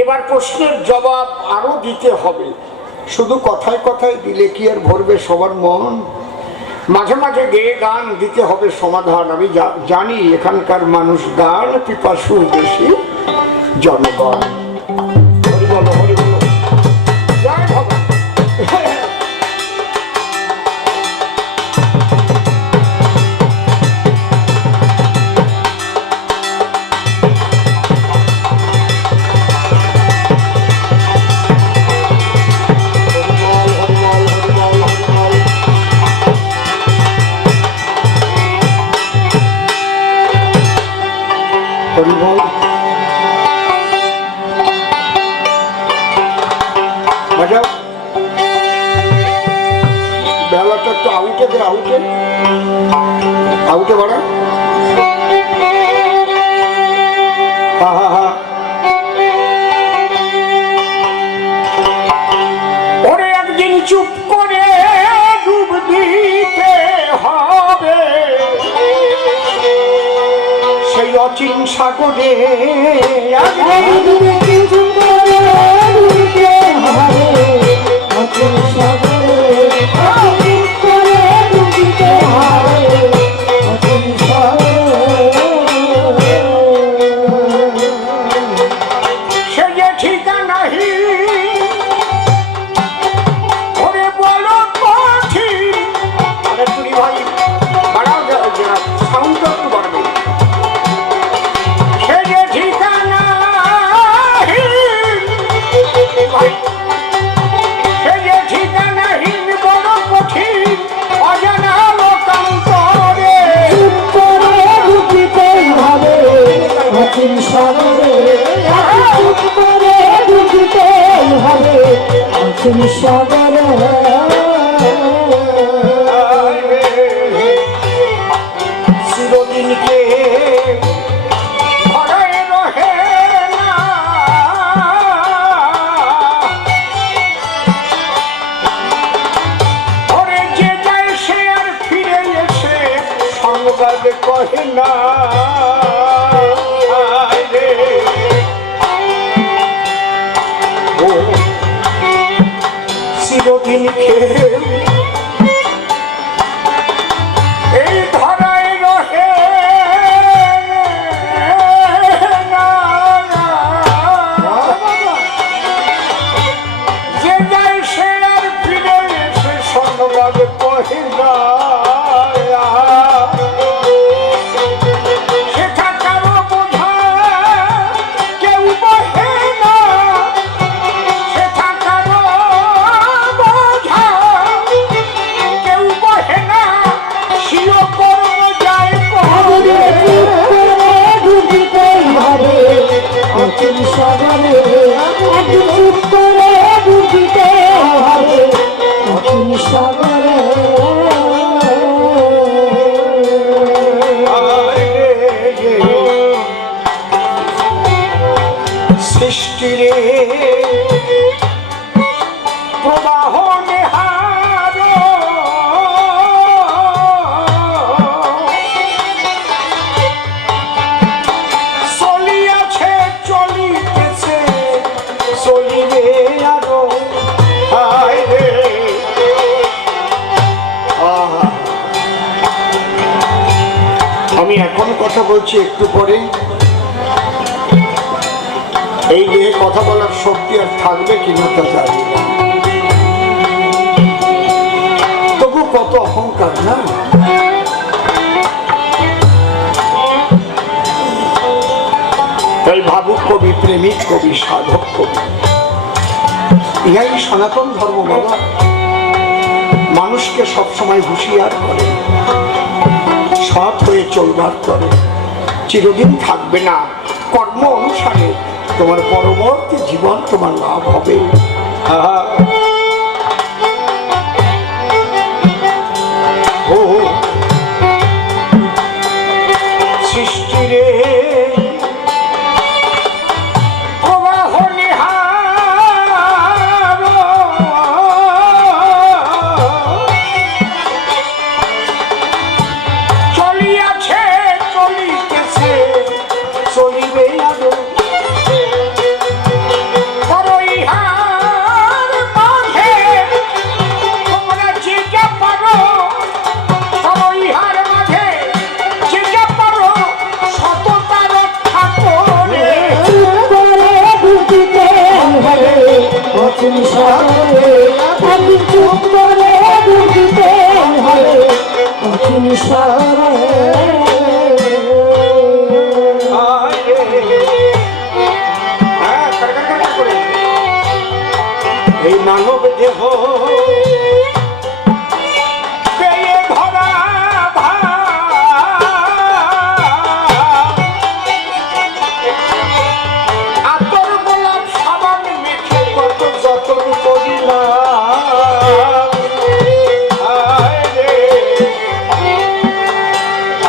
এবার প্রশ্নের জবাব আরো দিতে হবে, শুধু কথায় কথায় দিলে কি আর ভরবে সবার মন? মাঝে মাঝে গেয়ে গান দিতে হবে সমাধান। আমি জানি এখানকার মানুষ গান পিপাসু বেশি জনগণ। হরি বল, হরি বল, জয় ভগবান। বেলাটা একটু আউটে দে, আউটে আউটে বাড়া। ওরে একদিন চুপ করে ডুব দিতে হবে সেই অচিন সাগরে। চিরদিনকে ভরায় রহে না, ওরে যে যায় সে আর ফিরে এসে সংবাদ কহে না। চিরদিন এই ধরায় রহে না, যে যায় সে আর ফিরে এসে সংবাদ কহে না। সৃষ্টিরে প্রবাহ নেহার চলিয়াছে চলিতেছে চলিবে আরো। আমি এখন কথা বলছি, একটু পরে এই যে কথা বলার শক্তি আর থাকবে কিনা তা জানি না, তবু কত অহংকার না। তাই ভাবুক কবি, প্রেমিক কবি, সাধক কবি, ইহাই সনাতন ধর্ম। বাবা মানুষকে সবসময় হুঁশিয়ার করে, সৎ হয়ে চলবার করে। চিরদিন থাকবে না, কর্ম অনুসারে তোমার পরবর্তী জীবন তোমার লাভ হবে। সৃষ্টিরে চুপ করে বুঝতে হবে কঠিন স্বরে। এই মানব দেহ পেয়ে ধরা আতর গোলাপ সাবান মেখে কত যতন করিলাম।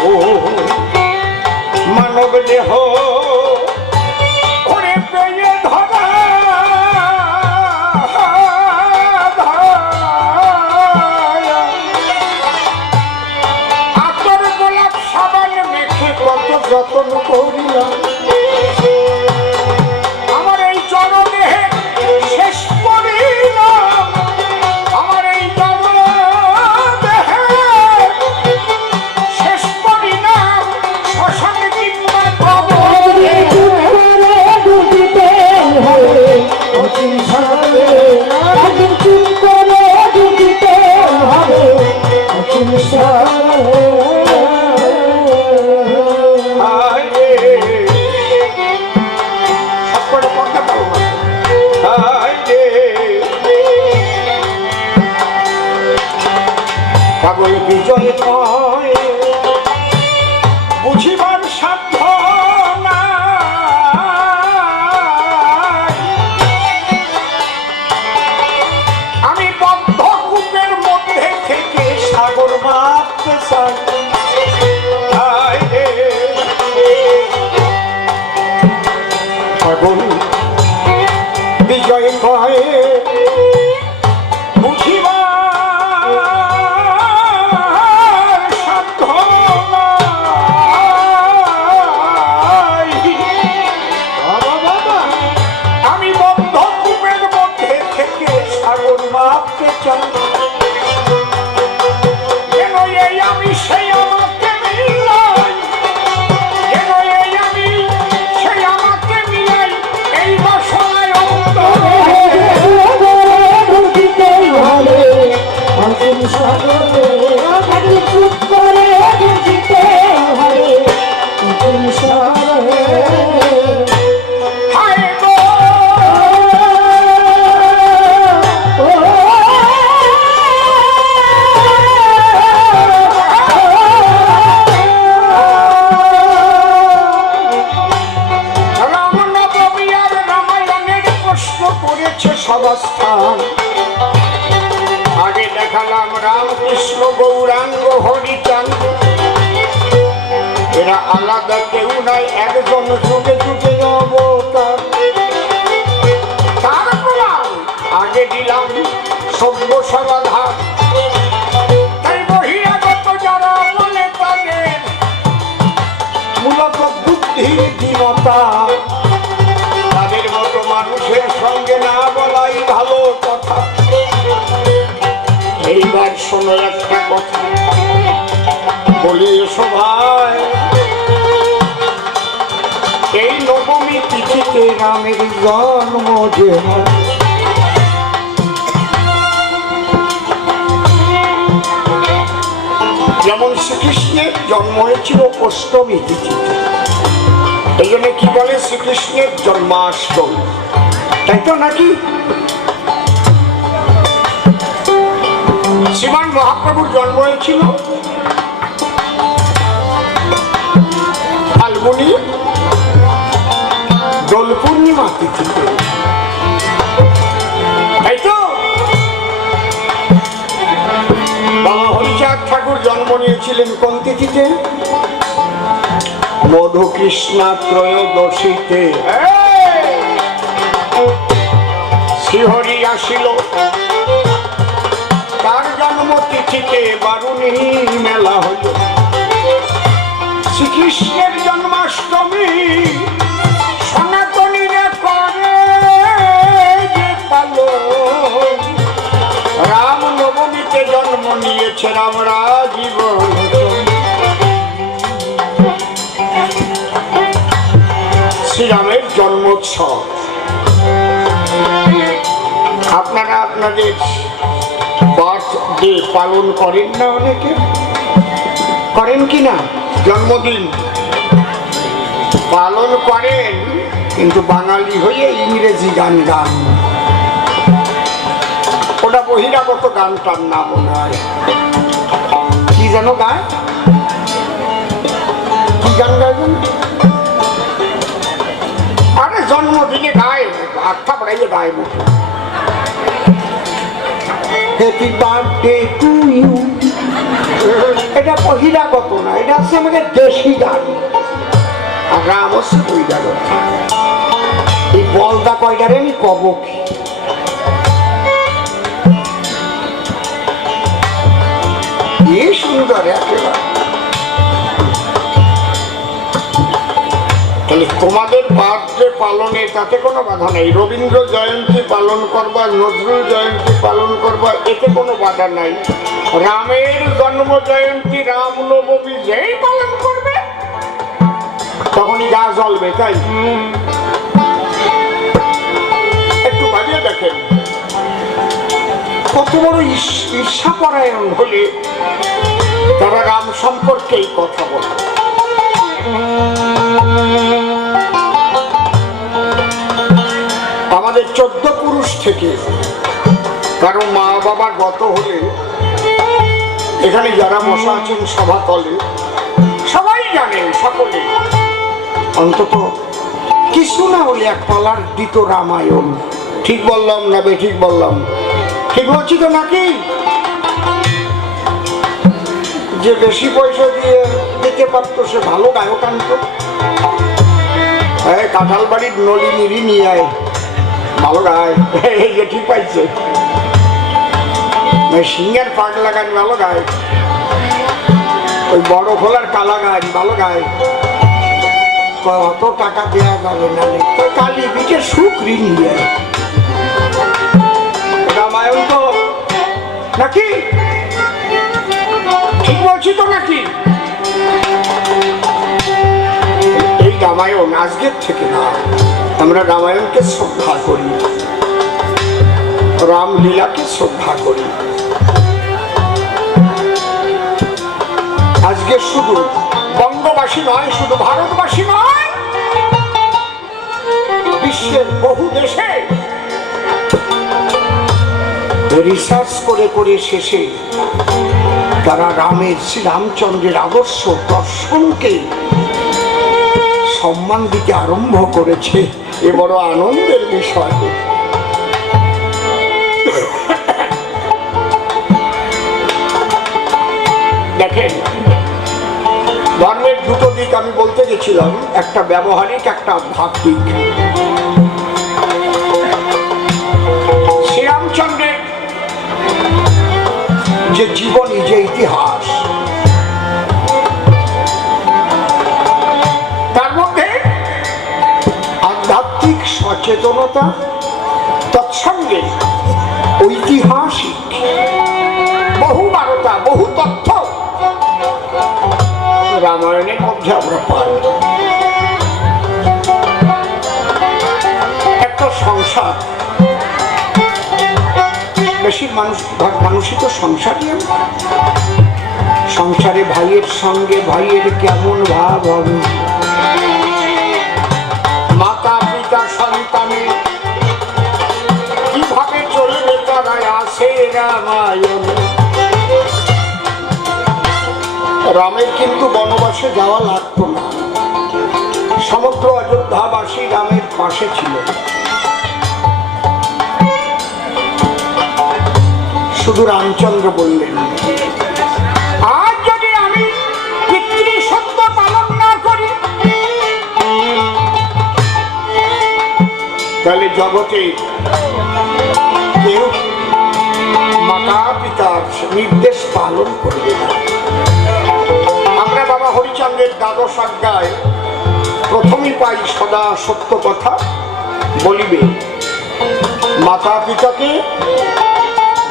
ও মানব দেহ যতন করিলাম আমার এই জনদেহে শেষ করিলাম, আমার এই জনদেহে শেষ করিলাম শ্মশানে কিংবা কবরে। বুঝতে হবে কঠিন স্বরে, চুপ করে বুঝতে হবে কঠিন স্বরে। পাগল বিজয় কয় বুঝিবার সাধ্য নাই, আমি বদ্ধ কূপের মধ্যে থেকে সাগর মাপতে চাই। পাগল বিজয় কয় চুপ করে বুঝতে হবে কঠিন স্বরে। রামনবমী আর রামায়ণের প্রশ্ন করেছে সবস্থান। আগে দেখালাম রামকৃষ্ণ গৌরাঙ্গ হরিচাঁদ, এরা আলাদা কেউ নাই, একজন যুগে যুগে অবতার। তারপর আগে দিলাম সভ্য সমাধান, তাই বহিরাগত যারা বলে তাদের মূলত বুদ্ধির দীনতা, তাদের মতো মানুষের সঙ্গে না বলাই ভালো কথা। এইবার শোনো একটা কথা বলি সবাই, এই নবমী তিথিতে রামের জন্ম যে যেমন শ্রীকৃষ্ণের জন্ম হয়েছিল অষ্টমী তিথিতে, এই জন্য কি বলে শ্রীকৃষ্ণের জন্মাষ্টমী, তাই তো নাকি? শ্রীমান মহাপ্রভুর জন্ম হয়েছিল ফাল্গুনী দোল পূর্ণিমা তিথিতে, তাই তো? বাবা হরিচাঁদ ঠাকুর জন্ম নিয়েছিলেন কোন তিথিতে? মধুকৃষ্ণা ত্রয়োদশীতে। শ্রীহরি আসিল তার জন্মতিথিতে, বারুণী মেলা হল। শ্রীকৃষ্ণের জন্মাষ্টমী সনাতনীরা করে যে পালন, রাম নবমীতে জন্ম নিয়েছে আমরা জীবন। শ্রীরামের জন্মোৎসব আপনারা আপনাদের কে পালন করেন না? অনেকে করেন কি না? জন্মদিন পালন করেন, কিন্তু বাঙালি হয়ে ইংরেজি গান গান। ওটা বহিরাগত গানটার নাম মনে হয় কি যেন গায়, কি গান গাইবেন? আরে জন্মদিনে গায়, আটটা বাড়াইয়ে গায় মুখে হ্যাপি বার্থডে টু ইউ। এটা বহিরাগত না, এটা হচ্ছে আমাদের দেশি গান। আর রাম হচ্ছে বহিরাগত। এই বলদা কয়টারে আমি কব কি? কি সুন্দর একেবারে। তাহলে তোমাদের বার্থডে পালনে তাতে কোনো বাধা নেই। রবীন্দ্র জয়ন্তী পালন করবা, নজরুল জয়ন্তী পালন করবা, এতে কোনো বাধা নাই। রামের জন্ম জয়ন্তী, রামনবমী যেই পালন করবে তখনই গা জ্বলবে, তাই? একটু ভাবিয়ে দেখেন কত বড় ঈর্ষাপরায়ণ হলে তারা রাম সম্পর্কেই কথা বলে। আমাদের 14 পুরুষ থেকে কারো মা বাবা গত হলে এখানে যারা বসা আছেন সভাতলে সবাই জানেন, সকলে অন্তত কিছু না হলে এক পালার দিত রামায়ণ। ঠিক বললাম না বে? ঠিক বললাম? ঠিক বলছি তো নাকি? যে বেশি পয়সা দিয়ে দিতে পারতো সে ভালো গায়ক আনতো। কাঁঠাল বাড়ির নলিনীরই নিয়ে আয়, ভালো গায়। এই যে ঠিক পাইছে, সিঙ্গার পাগলা গান ভালো গায়, ওই বড় খোলার কালা গান ভালো গায়। অত টাকা দেওয়া যাবে না, কালী পিঠে শুকরি নিয়ে রামায়ণ তো নাকি? ঠিক বলছি তো নাকি? এই রামায়ণ আজকের থেকে না, আমরা রামায়ণকে শ্রদ্ধা করি, রামলীলাকে শ্রদ্ধা করি। আজকে শুধু বঙ্গবাসী নয়, শুধু ভারতবাসী নয়, বিশ্বের বহু দেশে রিসার্চ করে করে শেষে তারা রামের, শ্রী রামচন্দ্রের আদর্শ দর্শনকে সম্মান দিতে আরম্ভ করেছে। এ বড় আনন্দের বিষয়। দেখেন, ধর্মের দুটো দিক আমি বলতে গেছিলাম, একটা ব্যবহারিক, একটা আধ্যাত্মিক। শ্রীরামচন্দ্রের যে জীবনী, যে ইতিহাস, তার মধ্যে আধ্যাত্মিক সচেতনতা, তৎসঙ্গে ঐতিহাসিক বহু বারতা, বহু তথ্য রামায়ণের মধ্যে আমরা পাই। একটা সংসার, বেশি মানুষই তো সংসারই। সংসারে ভাইয়ের সঙ্গে ভাইয়ের কেমন ভাব হবে, মাতা পিতা সন্তানের কিভাবে চলবে, তারা আসে রামায়ণ। রামের কিন্তু বনবাসে যাওয়া লাগতো না, সমগ্র অযোধ্যাবাসী রামের পাশে ছিল। শুধু রামচন্দ্র বললেন, আজ যদি আমি পিতৃসত্য পালন না করি তাহলে জগতে কেউ মাতা পিতার নির্দেশ পালন করবে না। আমরা বাবা হরিচন্দ্রের দ্বাদশ আজ্ঞায় প্রথমেই পাই, সদা সত্য কথা বলিবে, মাতা পিতাকে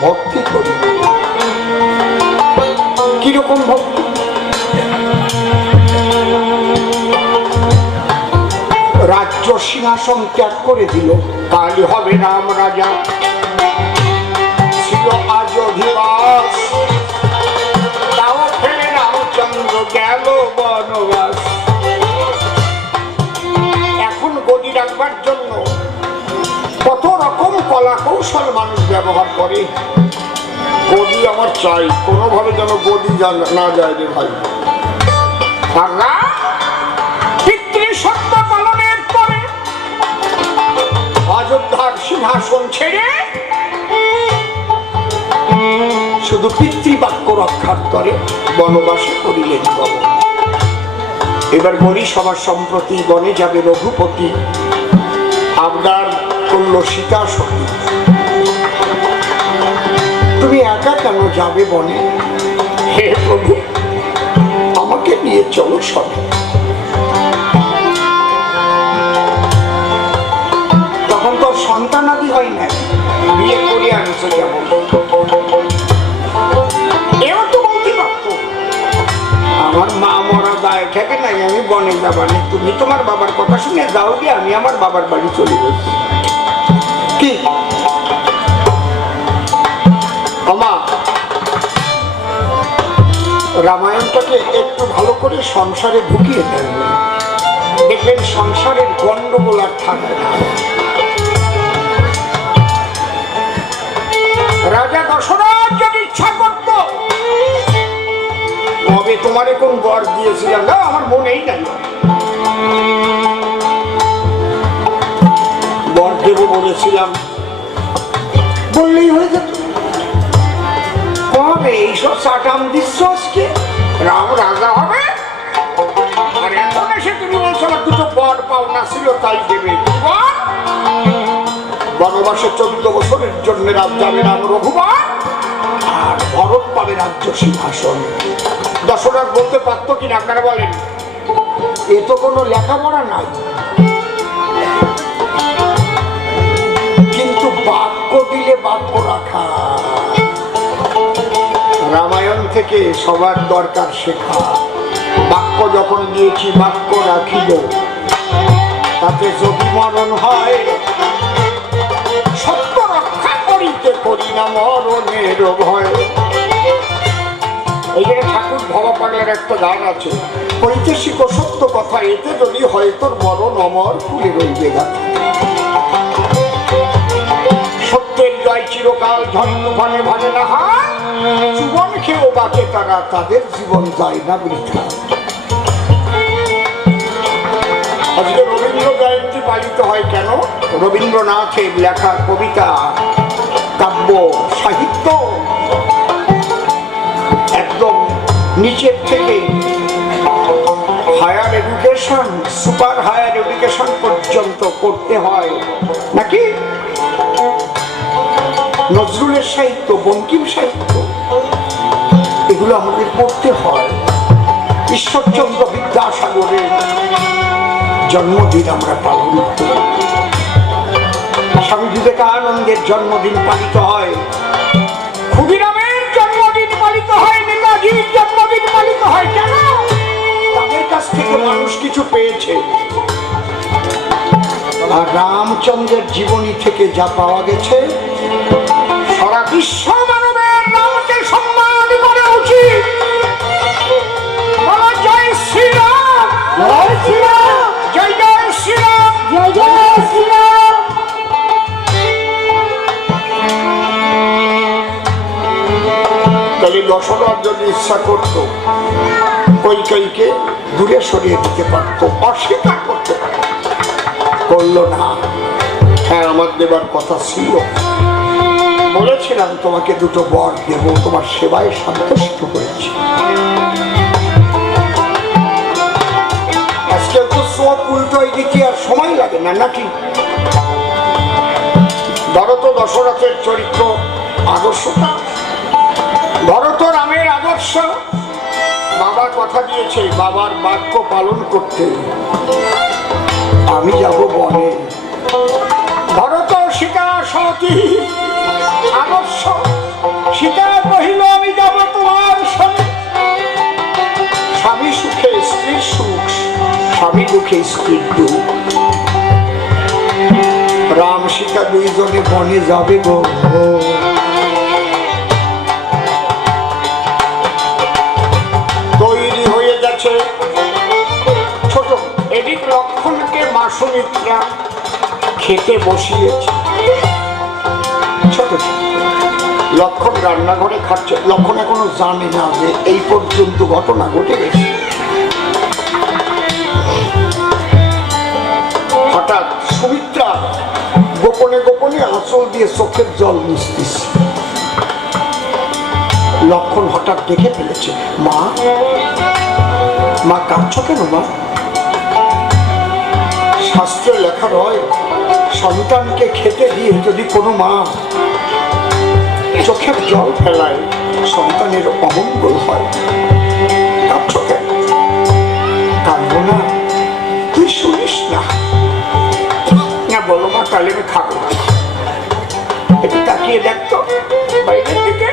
ভক্তি করিবে। কিরকম ভক্তি? রাজ্য সিংহাসন ত্যাগ করে দিল, কাল হবে রাম রাজা, ছিল আজ অধিবাস কলা কৌশল মানুষ ব্যবহার করে। গদি আমার চাই, কোনোভাবে যেন গদি না যায় রে ভাই। পিতৃসত্তা পালনের পরে অযোধ্যার সিংহাসন ছেড়ে শুধু পিতৃবাক্য রক্ষার করে বনবাসে করিলেন বাবু। এবার বলি, সবার সম্প্রতি বনে যাবে রঘুপতি, আবদার করল সীতা সখী, তুমি একা কেন যাবে বনে? হে প্রভু, আমাকে নিয়ে চলো সবে। তখন তো সন্তান আদি হয় না, বিয়ে করে আনছে যেমন। এও তো বলতে পারত, আমার মা মরা দায় থাকে নাই, আমি বনে যাবানি, তুমি তোমার বাবার কথা শুনে যাও গিয়ে, আমি আমার বাবার বাড়ি চলে গেছি। কি আমা, রামায়ণটাকে একটু ভালো করে সংসারে ঢুকিয়ে দেন, দেখবেন সংসারের গন্ডগোল আর থাকবে না। রাজা দশরথ যদি ইচ্ছা করত, তবে তোমারে কোন বর দিয়েছিলাম না, আমার মনেই নাই, বর দেব বলেছিলাম, বললেই হয়ে যেত। কবে এইসব চাটাম দিচ্ছ আজকে? রাম রাজা হবে, আর এখন এসে তুমি বলছো আমার দুটো বর পাওনা ছিল তাই দেবে। বনবাসে 14 বছরের জন্য রাজ যাবে রাম রঘুবর, আর ভরত পাবে রাজ্য সিংহাসন। দশরথ বলতে পারত কিনা আপনারা বলেন? এ তো কোনো লেখাপড়া নাই, কিন্তু বাক্য দিলে বাক্য রাখা। রামায়ণ থেকে সবার দরকার শেখা। বাক্য যখন দিয়েছি বাক্য রাখিব, তাতে যদি মরণ হয় সত্য রক্ষা করিতে করি না মরণের ভয়। এই যে ঠাকুর ভবা পাগলের একটা গান আছে, ঐতিহাসিক ও সত্য কথা, এতে যদি হয় তোর মরণ অমর ফুলে রইবে গান। সত্যের জয় চিরকাল, ঝড় তুফানে ভাঙে না হাত, জীবন খেয়েও বাঁচে তারা, তাদের জীবন যায় না বৃথা। আজকে রবীন্দ্র জয়ন্তী পালিত হয় কেন? রবীন্দ্রনাথের লেখা কবিতা, কাব্য, সাহিত্য একদম নিচের থেকে higher education, super higher education পর্যন্ত করতে হয় নাকি? নজরুলের সাহিত্য, বঙ্কিম সাহিত্য, এগুলো আমাদের পড়তে হয়। ঈশ্বরচন্দ্র বিদ্যাসাগরের জন্মদিন আমরা পালন করি, স্বামী বিবেকানন্দের জন্মদিন পালিত হয়, ক্ষুদিরামের জন্মদিন পালিত হয়, নেতাজির জন্মদিন পালিত হয়। কেন? তাদের কাছ থেকে মানুষ কিছু পেয়েছে, আর রামচন্দ্রের জীবনী থেকে যা পাওয়া গেছে, সারা বিশ্ব মানবের নামকে সম্মান করা উচিত। জয় শ্রীরাম, জয় শ্রীরাম, জয় জয় শ্রীরাম, জয় জয় শ্রীরাম। তাহলে দশরথ যদি ইচ্ছা করত, কৈকেয়ীকে দূরে সরিয়ে দিতে পারত, অস্বীকার করতে পারত, করল না। হ্যাঁ, আমার দেবার কথা ছিল, বলেছিলাম তোমাকে দুটো বর দেব, তোমার সেবায় সন্তুষ্ট হয়েছি। আজকে তো সব উল্টো দিকে আর সময় লাগে না নাকি? ভরত দশরথের চরিত্র আদর্শটা, ভরত রামের আদর্শ। বাবা কথা দিয়েছে, বাবার বাক্য পালন করতে। আমি যাব বনে, ভরত সীতা সতী আদর্শ। সীতা কহিল আমি যাব তোমার সঙ্গে, স্বামী সুখে স্ত্রীর সুখ, স্বামী দুঃখে স্ত্রীর দুঃখ। রাম সীতা দুইজনে বনে যাবে গো। তৈরি হয়ে গেছে ছোট এদিক লক্ষণকে মা সুমিত্রা খেতে বসিয়েছে। লক্ষণ রান্নাঘরে খাচ্ছে। লক্ষণ এখনো জানে না যে এই পর্যন্ত ঘটনা ঘটে গেছে। হঠাৎ সুমিত্রা গোপনে গোপনে আঁচল দিয়ে চোখের জল মুছতেছে। লক্ষণ হঠাৎ দেখে ফেলেছে, মা মা কাঁদছ কেন মা? শাস্ত্রে লেখা রয়, সন্তানকে খেতে দিয়ে যদি কোনো মা চোখের জল ফেলায় সন্তানের অমঙ্গল হয়। কাঁদছ কেন? কাঁদবো না, তুই শুনিস না। না বলো মা, তাহলে আমি খাবো না। একটু তাকিয়ে দেখতো বাইরের দিকে,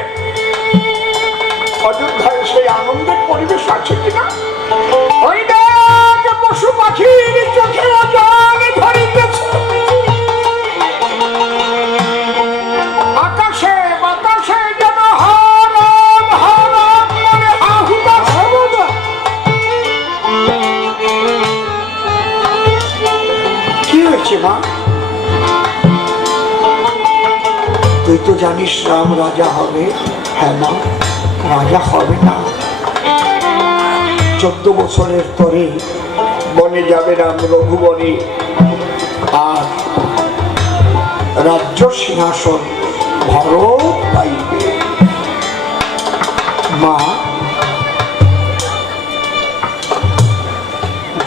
অযোধ্যায় সেই আনন্দের পরিবেশ আছে কিনা। ওই দেখ পশু পাখির চোখে জল ধরিতেছে, আকাশে বাতাসে যেন হরণ হরণ মনে আহুতাস। কি হয়েছে মা? তুই তো জানিস রাম রাজা হবে। হ্যাঁ মা, রাজা হবে না। 14 বছরের পরে বনে যাবে রাম, রঘুবনে, আর রাজ্য সিংহাসন ভরত পাইবে। মা,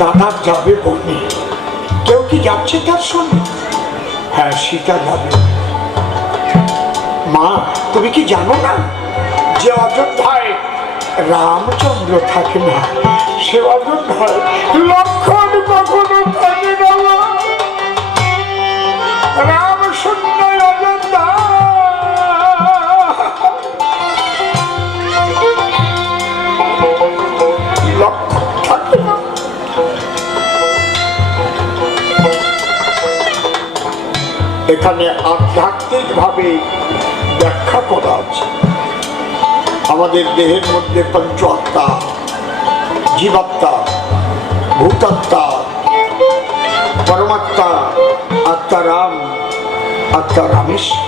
দাদা যাবে বনে, কেউ কি যাচ্ছে তার সঙ্গে? হ্যাঁ, সীতা যাবে। মা, তুমি কি জানো না যে অযোধ্যায় রামচন্দ্র থাকে না? সে অযোধ্যায় লক্ষণ কখনো থাকে না। রাম শূন্য অযোধ্যা। লক্ষণ থাকে না। এখানে আধ্যাত্মিক ভাবে ব্যাখ্যা করা আছে। আমাদের দেহের মধ্যে পঞ্চ আত্মা, জীবাত্মা, ভূতাত্মা, পরমাত্মা, আত্মা রাম, আত্মা রামেশ্বর।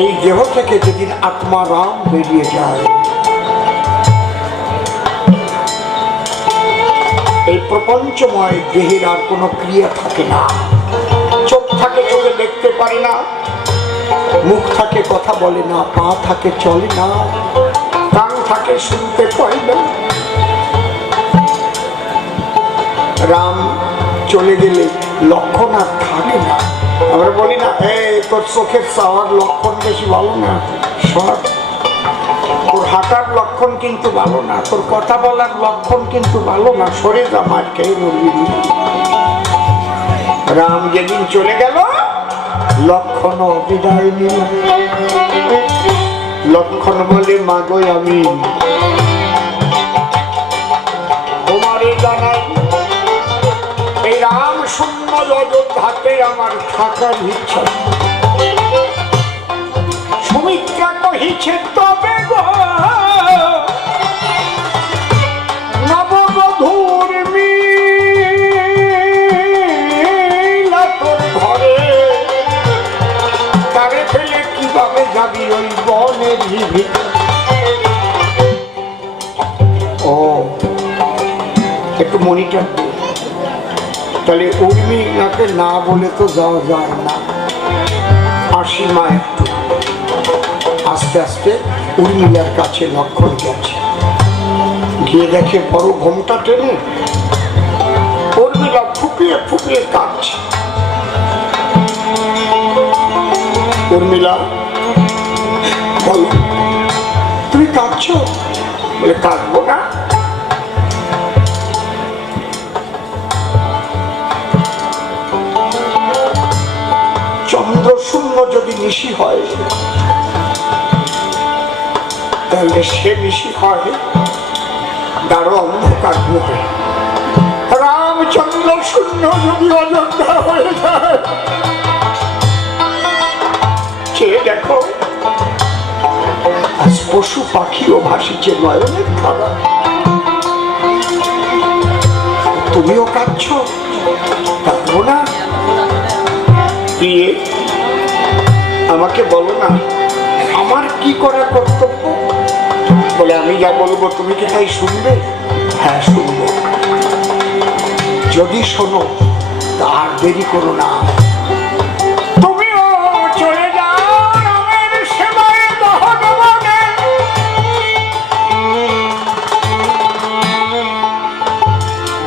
এই দেহ থেকে যেদিন আত্মা রাম বেরিয়ে যায়, এই প্রপঞ্চময় দেহের আর কোনো ক্রিয়া থাকে না। চোখ থাকে, চোখে দেখতে পারে না। মুখ থাকে, কথা বলে না। পা থাকে, চলে না। কান থাকে, শুনতে পায় না। রাম চলে গেলে লক্ষণ আর থাকে না। আমরা বলি না, তোর চোখের চাওয়ার লক্ষণ বেশি ভালো না, সব তোর হাঁটার লক্ষণ কিন্তু ভালো না, তোর কথা বলার লক্ষণ কিন্তু ভালো না, সরে যা, মার খেয়ে বলবি। রাম যেদিন চলে গেল, লক্ষণ বিদায় নিল। লক্ষণ বলে, মাগো আমি তোমারে জানাই, এই রাম শূন্য অযোধ্যাতে আমার থাকার ইচ্ছা। সুমিত্রা কহিছে, তবে গো নববধূর মিলা তোর ঘরে, তারে ফেলে কিভাবে যাবি ওই বনের ভিতরে? ও একটু মনিটর, তাহলে উর্মিলাকে না বলে তো যাওয়া যায় না। আসি মা, একটু আস্তে আস্তে উর্মিলার কাছে লক্ষণ গেছে। গিয়ে দেখে বড় ঘোমটা টেনে উর্মিলা ফুপিয়ে ফুপিয়ে কাঁদছে। উর্মিলা বলো, তুমি কাঁদছ? বলে, কাঁদবো না। চন্দ্র শূন্য যদি নিশি হয়, তাহলে সে নিশি হয় গাঢ় অন্ধকার মুখে। রামচন্দ্র শূন্য যদি অযোধ্যা হয়ে যায়, চেয়ে দেখো আজ পশু পাখিও ভাসিছে নয়নের ধারা। তুমিও কাঁদছ, কাঁদবো না? প্রিয়ে, আমাকে বলো না আমার কি করা কর্তব্য। বলে আমি যা বলবো তুমি কি তাই শুনবে? হ্যাঁ শুনবো। যদি শোনো তা আর দেরি করো না, তুমিও চলে যাও রামের সেবায় দহন বনে।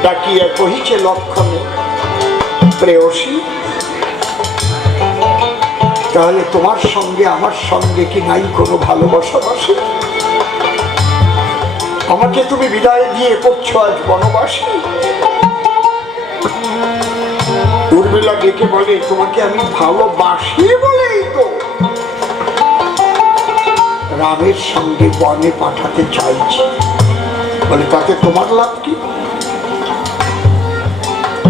ডাকিয়া কহিছে লক্ষণে, প্রেয়সী তাহলে তোমার সঙ্গে আমার সঙ্গে কি নাই কোনো ভালোবাসা বাসে? আমাকে তুমি বিদায় দিয়ে পড়ছো আজ বনবাসী। উর্মিলা ডেকে বলে, তোমাকে আমি ভালোবাসি বলেই তো রামের সঙ্গে বনে পাঠাতে চাইছি। বলে তাতে তোমার লাভ কি?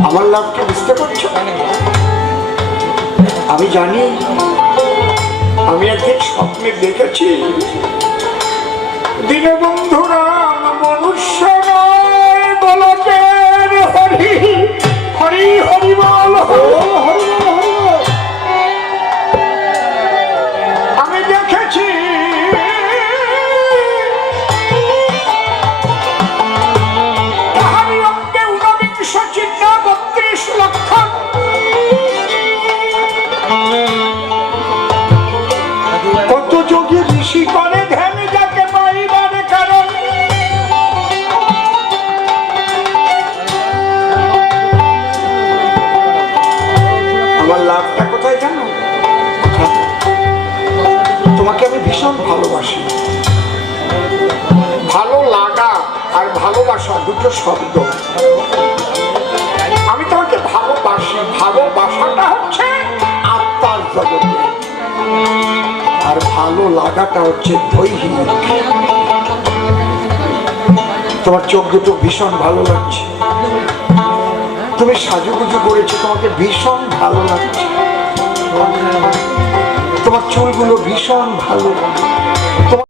আমার লাভ কি বুঝতে পারছো? আমি জানি, আমি একদিন স্বপ্নে দেখেছি দীনবন্ধু রাম মনুষ্য নয়, বলকের হরি হরি হরি বল আমি দেখেছি তাহারই অঙ্গে ঊনবিংশ চিহ্ন ৩২ লক্ষ। কত যোগী ঋষি করে ধ্যান যাকে পাইবার কারণ। আমার লাভটা কোথায় জানো? তোমাকে আমি ভীষণ ভালোবাসি। ভালো লাগা আর ভালোবাসা দুটো শব্দ। আমি তোমাকে ভালোবাসি, ভালোবাসাটা হচ্ছে আত্মার জগতে, আর ভালো লাগাটা হচ্ছে দৈহিক। তোমার চোখ দুটো ভীষণ ভালো লাগছে, তুমি সাজুগুজু করেছো, তোমাকে ভীষণ ভালো লাগছে, তোমার চুলগুলো ভীষণ ভালো।